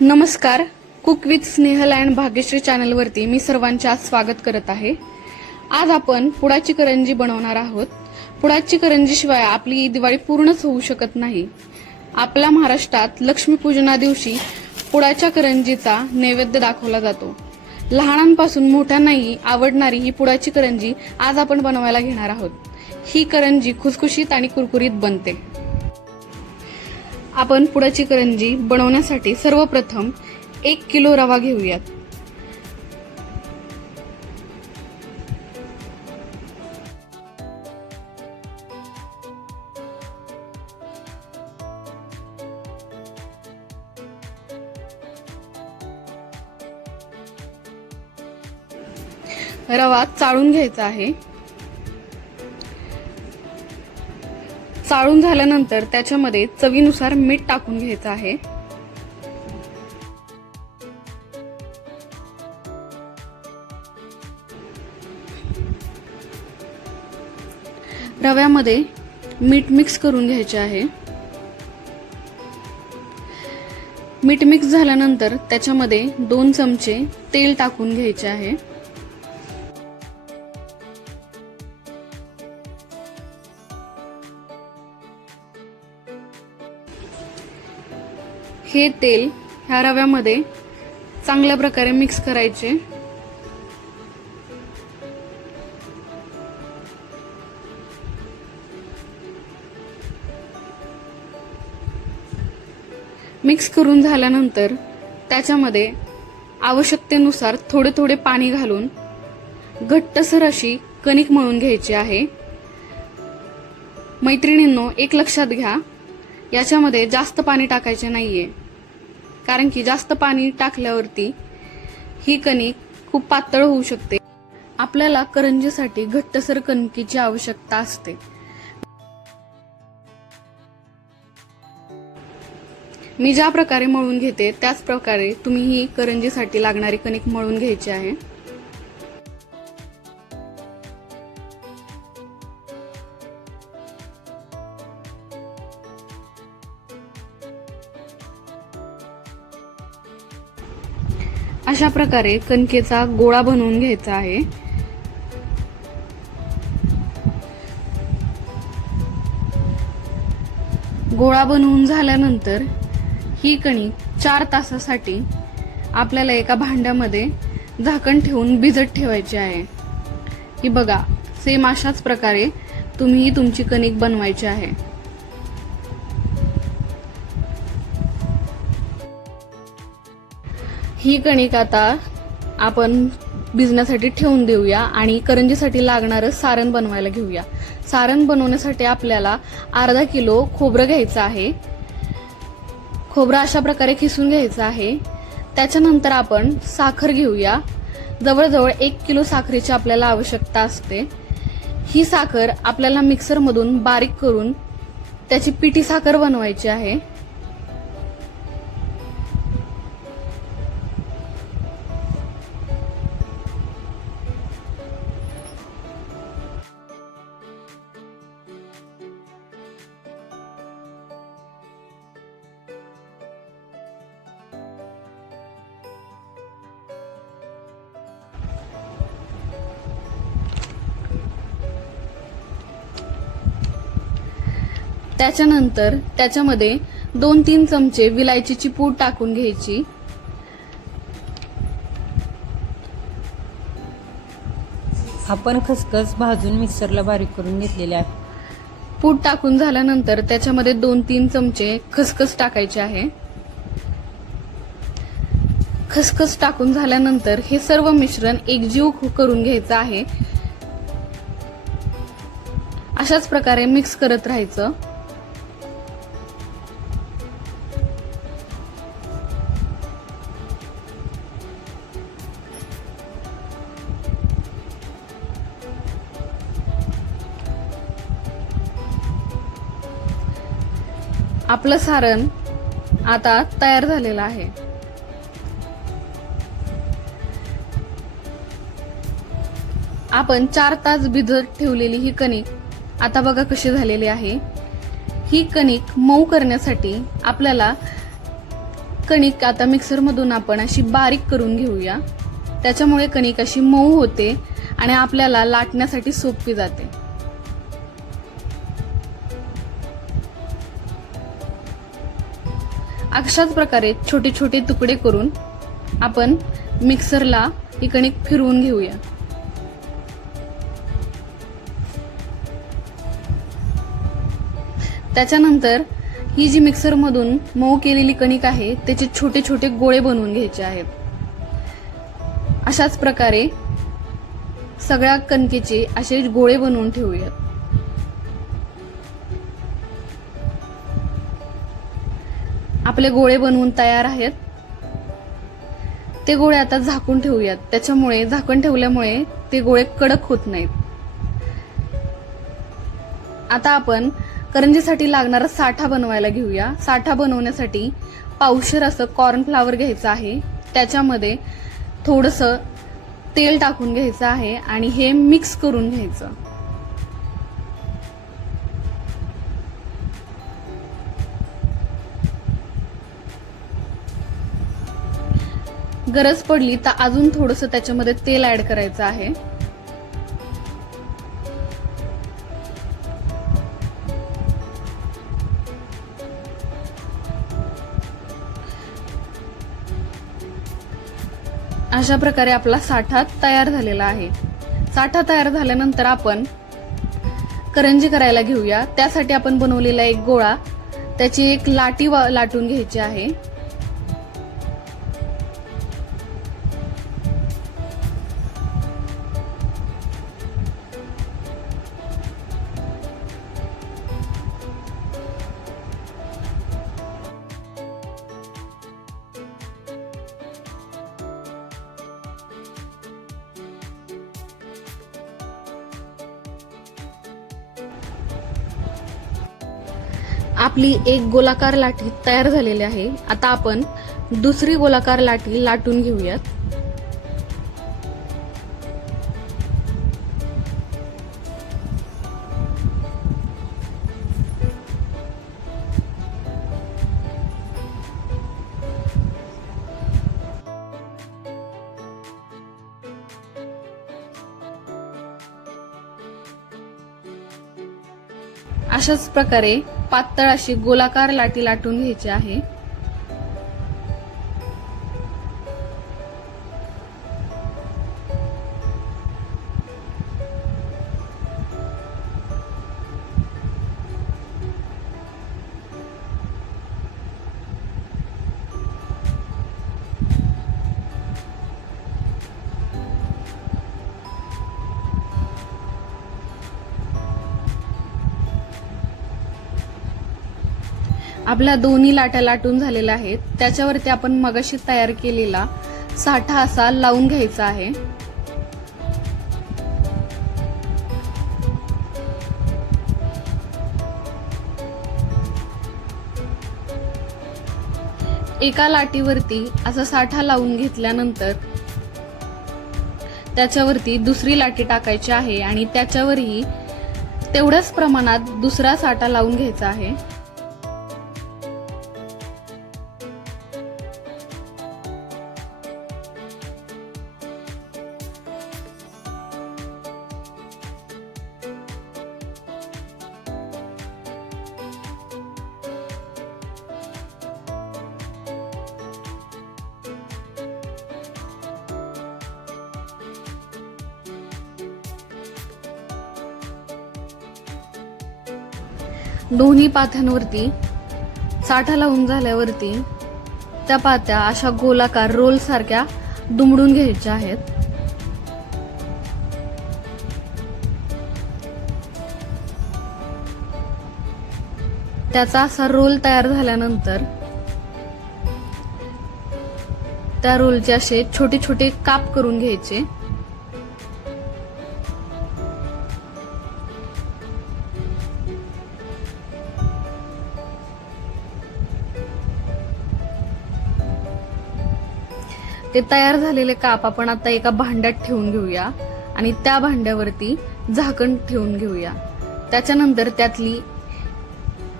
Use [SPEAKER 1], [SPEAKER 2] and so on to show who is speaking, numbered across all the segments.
[SPEAKER 1] नमस्कार. Cook with Snehal and Bhagyashree चॅनलवरती मी सर्वांचे आज स्वागत करत आहे. आज आपण पुडाची करंजी बनवणार आहोत. पुडाची करंजीशिवाय आपली दिवाळी पूर्णच होऊ शकत नाही. आपल्या महाराष्ट्रात लक्ष्मीपूजना दिवशी पुडाच्या करंजीचा नैवेद्य दाखवला जातो. लहानांपासून मोठ्यांनाही आवडणारी ही पुडाची करंजी आज आपण बनवायला घेणार आहोत. ही करंजी खुसखुशीत आणि कुरकुरीत बनते. आपण पुडाची करंजी बनवण्यासाठी सर्वप्रथम एक किलो रवा घेऊयात. रवा चाळून घ्यायचा आहे. चाळून झाल्यानंतर त्याच्यामध्ये चवीनुसार मीठ टाकून घ्यायचं आहे. रव्यामध्ये मीठ मिक्स करून घ्यायचे आहे. मीठ मिक्स झाल्यानंतर त्याच्यामध्ये दोन चमचे तेल टाकून घ्यायचे आहे. हे तेल ह्या रव्यामध्ये चांगल्या प्रकारे मिक्स करायचे. मिक्स करून झाल्यानंतर त्याच्यामध्ये आवश्यकतेनुसार थोडे थोडे पाणी घालून घट्टसर अशी कणिक मळून घ्यायची आहे. मैत्रिणींनो एक लक्षात घ्या. याच्यामध्ये जास्त पाणी टाकायचे नाही आहे कारण की जास्त पाणी टाकल्यावरती ही कणिक खूप पातळ होऊ शकते. आपल्याला करंजीसाठी घट्टसर कणकीची आवश्यकता असते. मी ज्या प्रकारे मळून घेते त्याच प्रकारे तुम्ही ही करंजीसाठी लागणारी कणिक मळून घ्यायची आहे. अशा प्रकारे कणकेचा गोळा बनवून घ्यायचा आहे. गोळा बनवून झाल्यानंतर ही कणिक चार तासासाठी आपल्याला एका भांड्यामध्ये झाकण ठेवून भिजत ठेवायची आहे. ही बघा सेम अशाच प्रकारे तुम्ही तुमची कणिक बनवायची आहे. ही कणिक आता आपण भिजण्यासाठी ठेवून देऊया आणि करंजीसाठी लागणारं सारण बनवायला घेऊया. सारण बनवण्यासाठी आपल्याला अर्धा किलो खोबरं घ्यायचं आहे. खोबरं अशा प्रकारे खिसून घ्यायचं आहे. त्याच्यानंतर आपण साखर घेऊया. जवळजवळ एक किलो साखरेची आपल्याला आवश्यकता असते. ही साखर आपल्याला मिक्सरमधून बारीक करून त्याची पिठी साखर बनवायची आहे. त्याच्यानंतर त्याच्यामध्ये दोन तीन चमचे विलायचीची पूड टाकून घ्यायची.
[SPEAKER 2] आपण खसखस भाजून मिक्सरला बारीक करून घेतलेले आहे.
[SPEAKER 1] पूड टाकून झाल्यानंतर त्याच्यामध्ये दोन तीन चमचे खसखस टाकायचे आहे. खसखस टाकून झाल्यानंतर हे सर्व मिश्रण एकजीव करून घ्यायचं आहे. अशाच प्रकारे मिक्स करत राहायचं. आपलं सारण आता तयार झालेलं आहे. आपण चार तास भिजत ठेवलेली ही कणिक आता बघा कशी झालेली आहे. ही कणिक मऊ करण्यासाठी आपल्याला कणिक आता मिक्सरमधून आपण अशी बारीक करून घेऊया. त्याच्यामुळे कणिक अशी मऊ होते आणि आपल्याला लाटण्यासाठी सोपी जाते. अशाच प्रकारे छोटे छोटे तुकडे करून आपण मिक्सरला ही कणिक फिरवून घेऊया. त्याच्यानंतर ही जी मिक्सरमधून मऊ केलेली कणिक आहे त्याचे छोटे छोटे गोळे बनवून घ्यायचे आहेत. अशाच प्रकारे सगळ्या कणकेचे असे गोळे बनवून ठेवूयात. आपले गोळे बनवून तयार आहेत. ते गोळे आता झाकून ठेवूयात. त्याच्यामुळे झाकण ठेवल्यामुळे ते गोळे कडक होत नाहीत. आता आपण करंजीसाठी लागणारा साठा बनवायला घेऊया. साठा बनवण्यासाठी पावशर असं कॉर्नफ्लावर घ्यायचं आहे. त्याच्यामध्ये थोडंसं तेल टाकून घ्यायचं आहे आणि हे मिक्स करून घ्यायचं. गरज पडली तर अजून थोडंसं त्याच्यामध्ये तेल ऍड करायचं आहे. अशा प्रकारे आपला साठा तयार झालेला आहे. साठा तयार झाल्यानंतर आपण करंजी करायला घेऊया. त्यासाठी आपण बनवलेला एक गोळा त्याची एक लाटी वा- लाटून घ्यायची आहे. आपली एक गोलाकार लाठी तयार झालेली आहे. आता आपण दुसरी गोलाकार लाठी लाटून घेऊयात. अशाच प्रकारे पातळ अशी गोलाकार लाटी लाटून घ्यायची आहे. आपल्या दोन्ही लाटा लाटून झालेल्या आहेत. त्याच्यावरती आपण मगाशी तयार केलेला साठा असा लावून घ्यायचा आहे. एका लाटीवरती असा साठा लावून घेतल्यानंतर त्याच्यावरती दुसरी लाटी टाकायची आहे आणि त्याच्यावरही तेवढ्याच प्रमाणात दुसरा साठा लावून घ्यायचा आहे. दोन्ही पात्यांवरती साठा लावून झाल्यावरती त्या पात्या अशा गोलाकार रोल सारख्या दुमडून घ्यायच्या आहेत. त्याचा असा रोल तयार झाल्यानंतर त्या रोलचे असे छोटे छोटे काप करून घ्यायचे. ते तयार झालेले काप आपण आता एका भांड्यात ठेवून घेऊया आणि त्या भांड्यावरती झाकण ठेवून घेऊया. त्याच्यानंतर त्यातली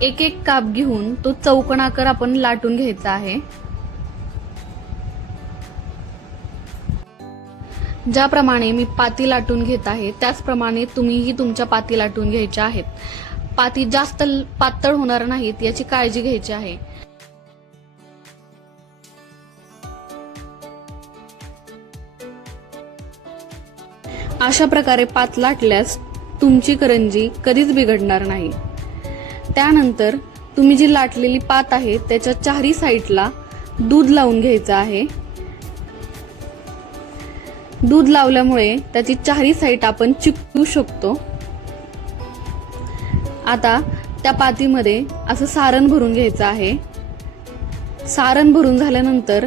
[SPEAKER 1] एक एक काप घेऊन तो चौकणाकर आपण लाटून घ्यायचा आहे. ज्याप्रमाणे मी पाती लाटून घेत आहे त्याचप्रमाणे तुम्हीही तुमच्या पाती लाटून घ्यायच्या आहेत. पाती जास्त पातळ होणार नाहीत याची काळजी घ्यायची आहे. अशा प्रकारे पात लाटल्यास तुमची करंजी कधीच बिघडणार नाही. त्यानंतर तुम्ही जी लाटलेली पात आहे त्याच्या चारी साईडला दूध लावून घ्यायचं आहे. दूध लावल्यामुळे त्याची चारी साईड आपण चिकटू शकतो. आता त्या पातीमध्ये असं सारण भरून घ्यायचं आहे. सारण भरून झाल्यानंतर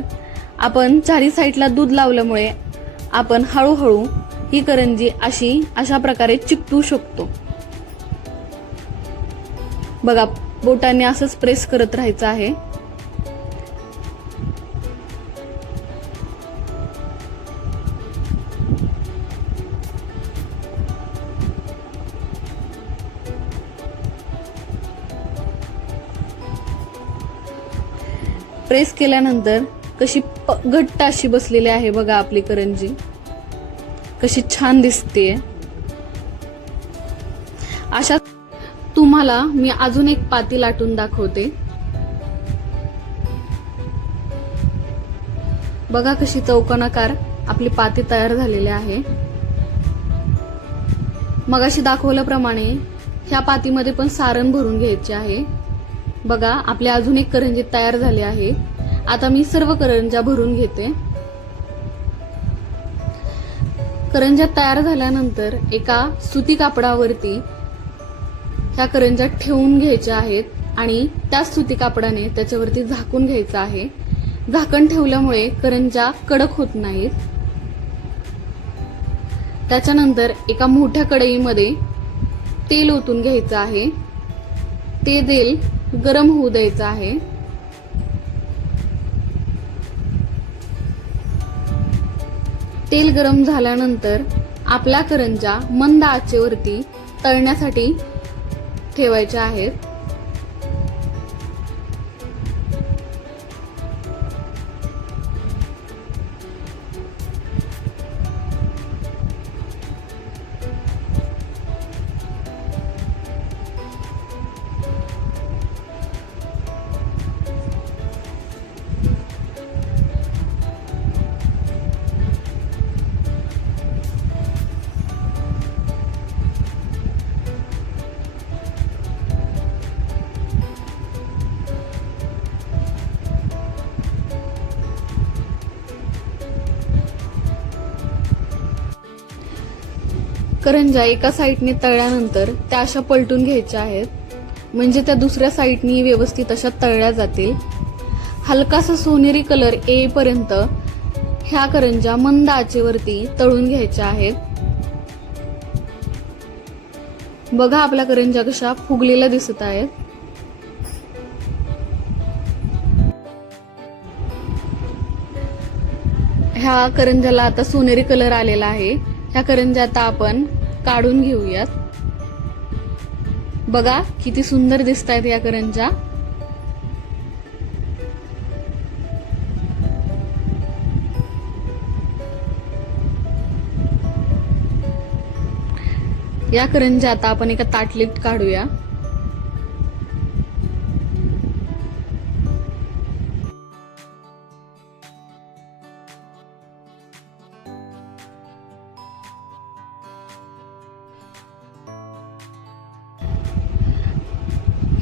[SPEAKER 1] आपण चारी साईडला दूध लावल्यामुळे आपण हळूहळू ही करंजी अशी अशा प्रकारे चिकटू शकतो. बघा बोटाने असंच प्रेस करत राहायचं आहे. प्रेस केल्यानंतर कशी प- घट्ट अशी बसलेली आहे बघा आपली करंजी. कशी छान दिसते. अशा तुम्हाला मी अजून एक पाती लाटून दाखवते. बघा कशी चौकोनाकार आपली पाती तयार झालेली आहे. मगाशी दाखवल्याप्रमाणे ह्या पातीमध्ये पण सारण भरून घ्यायचे आहे. बघा आपली अजून एक करंजी तयार झाली आहे. आता मी सर्व करंज्या भरून घेते. करंज्या तयार झाल्यानंतर एका सुती कापडावरती ह्या करंज्या ठेवून घ्यायच्या आहेत आणि त्याच सुती कापडाने त्याच्यावरती झाकून घ्यायचं आहे. झाकण ठेवल्यामुळे करंज्या कडक होत नाहीत. त्याच्यानंतर एका मोठ्या कढईमध्ये तेल ओतून घ्यायचं आहे. ते तेल गरम होऊ द्यायचं आहे. तेल गरम झाल्यानंतर आपल्या करंजा मंद आचेवरती तळण्यासाठी ठेवायच्या आहेत. करंजा एका साईडने तळल्यानंतर त्या अशा पलटून घ्यायच्या आहेत. म्हणजे त्या दुसऱ्या साईडनी व्यवस्थित अशा तळल्या जातील. हलकासा सोनेरी कलर येईपर्यंत ह्या करंजा मंद आचेवरती तळून घ्यायच्या आहेत. बघा आपल्या करंजा कशा फुगलेल्या दिसत आहेत ह्या करंजाला आता सोनेरी कलर आलेला आहे. ह्या करंजा आता आपण काढून घेऊयात. बघा किती सुंदर दिसत आहेत या करंजा या करंजा आता आपण एका ताटलीत काढूया.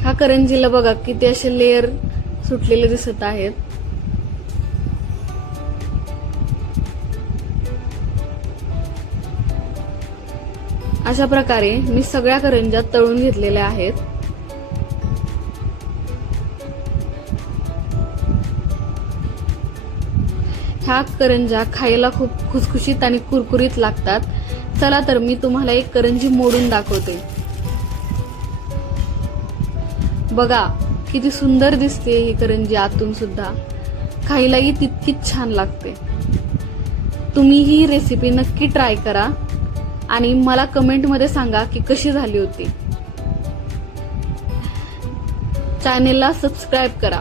[SPEAKER 1] ह्या करंजीला बघा किती असे लेअर सुटलेले दिसत आहेत. अशा प्रकारे मी सगळ्या करंज्या तळून घेतलेल्या आहेत. ह्या करंज्या खायला खूप खुसखुशीत आणि कुरकुरीत लागतात. चला तर मी तुम्हाला एक करंजी मोडून दाखवते. बघा किती सुंदर दिसते ही करंजी आतून सुद्धा. खायलाही तितकीच छान लागते. तुम्ही ही रेसिपी नक्की ट्राय करा आणि मला कमेंटमध्ये सांगा की कशी झाली होती. चॅनेलला सबस्क्राईब करा.